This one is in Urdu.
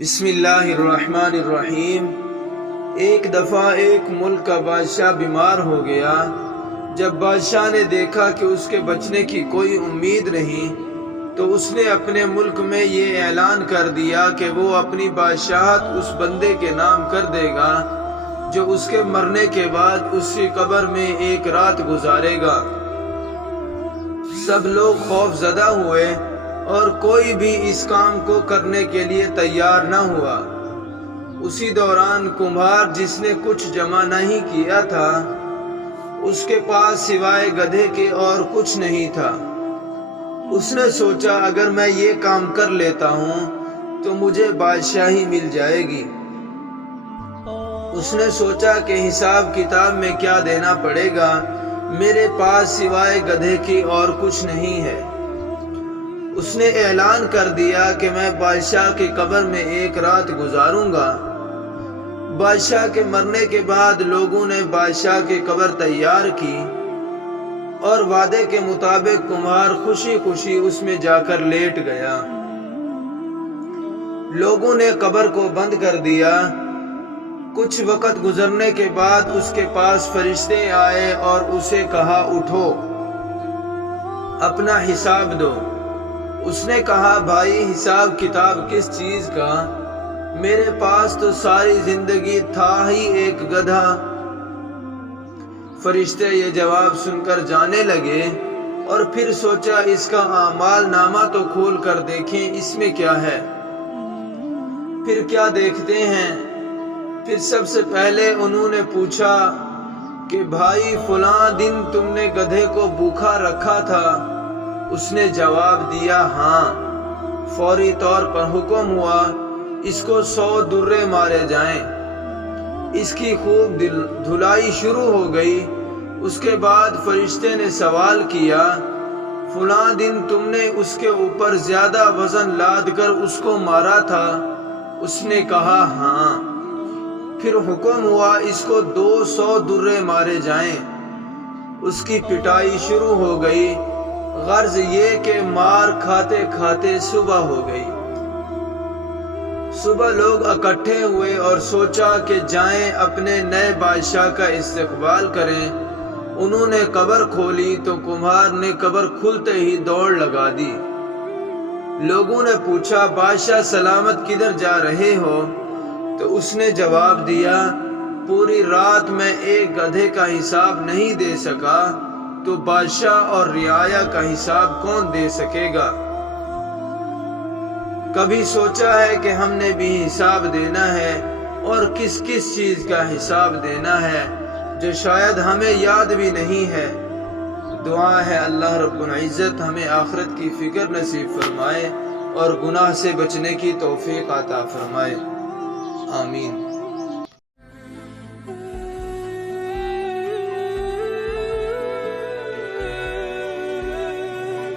بسم اللہ الرحمن الرحیم۔ ایک دفعہ ایک ملک کا بادشاہ بیمار ہو گیا۔ جب بادشاہ نے دیکھا کہ اس کے بچنے کی کوئی امید نہیں تو اس نے اپنے ملک میں یہ اعلان کر دیا کہ وہ اپنی بادشاہت اس بندے کے نام کر دے گا جو اس کے مرنے کے بعد اس کی قبر میں ایک رات گزارے گا۔ سب لوگ خوف زدہ ہوئے اور کوئی بھی اس کام کو کرنے کے لیے تیار نہ ہوا۔ اسی دوران کمہار جس نے کچھ جمع نہیں کیا تھا اس کے پاس سوائے گدھے کے اور کچھ نہیں تھا۔ اس نے سوچا اگر میں یہ کام کر لیتا ہوں تو مجھے بادشاہی مل جائے گی۔ اس نے سوچا کہ حساب کتاب میں کیا دینا پڑے گا، میرے پاس سوائے گدھے کی اور کچھ نہیں ہے۔ اس نے اعلان کر دیا کہ میں بادشاہ کی قبر میں ایک رات گزاروں گا۔ بادشاہ کے مرنے کے بعد لوگوں نے بادشاہ کی قبر تیار کی اور وعدے کے مطابق کمہار خوشی خوشی اس میں جا کر لیٹ گیا۔ لوگوں نے قبر کو بند کر دیا۔ کچھ وقت گزرنے کے بعد اس کے پاس فرشتے آئے اور اسے کہا اٹھو، اپنا حساب دو۔ اس نے کہا بھائی حساب کتاب کس چیز کا، میرے پاس تو ساری زندگی تھا ہی ایک گدھا۔ فرشتے یہ جواب سن کر جانے لگے اور پھر سوچا اس کا اعمال نامہ تو کھول کر دیکھیں اس میں کیا ہے۔ پھر کیا دیکھتے ہیں، پھر سب سے پہلے انہوں نے پوچھا کہ بھائی فلاں دن تم نے گدھے کو بھوکا رکھا تھا؟ اس نے جواب دیا ہاں۔ فوری طور پر حکم ہوا اس کو 100 درے مارے جائیں۔ اس کی خوب دھلائی شروع ہو گئی۔ اس کے بعد فرشتے نے سوال کیا فلاں دن تم نے اس کے اوپر زیادہ وزن لاد کر اس کو مارا تھا؟ اس نے کہا ہاں۔ پھر حکم ہوا اس کو 200 درے مارے جائیں۔ اس کی پٹائی شروع ہو گئی۔ غرض یہ کہ مار کھاتے کھاتے صبح ہو گئی۔ صبح لوگ اکٹھے ہوئے اور سوچا کہ جائیں اپنے نئے بادشاہ کا استقبال کریں۔ انہوں نے قبر کھولی تو کمہار نے قبر کھلتے ہی دوڑ لگا دی۔ لوگوں نے پوچھا بادشاہ سلامت کدھر جا رہے ہو؟ تو اس نے جواب دیا پوری رات میں ایک گدھے کا حساب نہیں دے سکا تو بادشاہ اور رعایا کا حساب کون دے سکے گا؟ کبھی سوچا ہے کہ ہم نے بھی حساب دینا ہے اور کس کس چیز کا حساب دینا ہے جو شاید ہمیں یاد بھی نہیں ہے۔ دعا ہے اللہ رب العزت ہمیں آخرت کی فکر نصیب فرمائے اور گناہ سے بچنے کی توفیق عطا فرمائے، آمین۔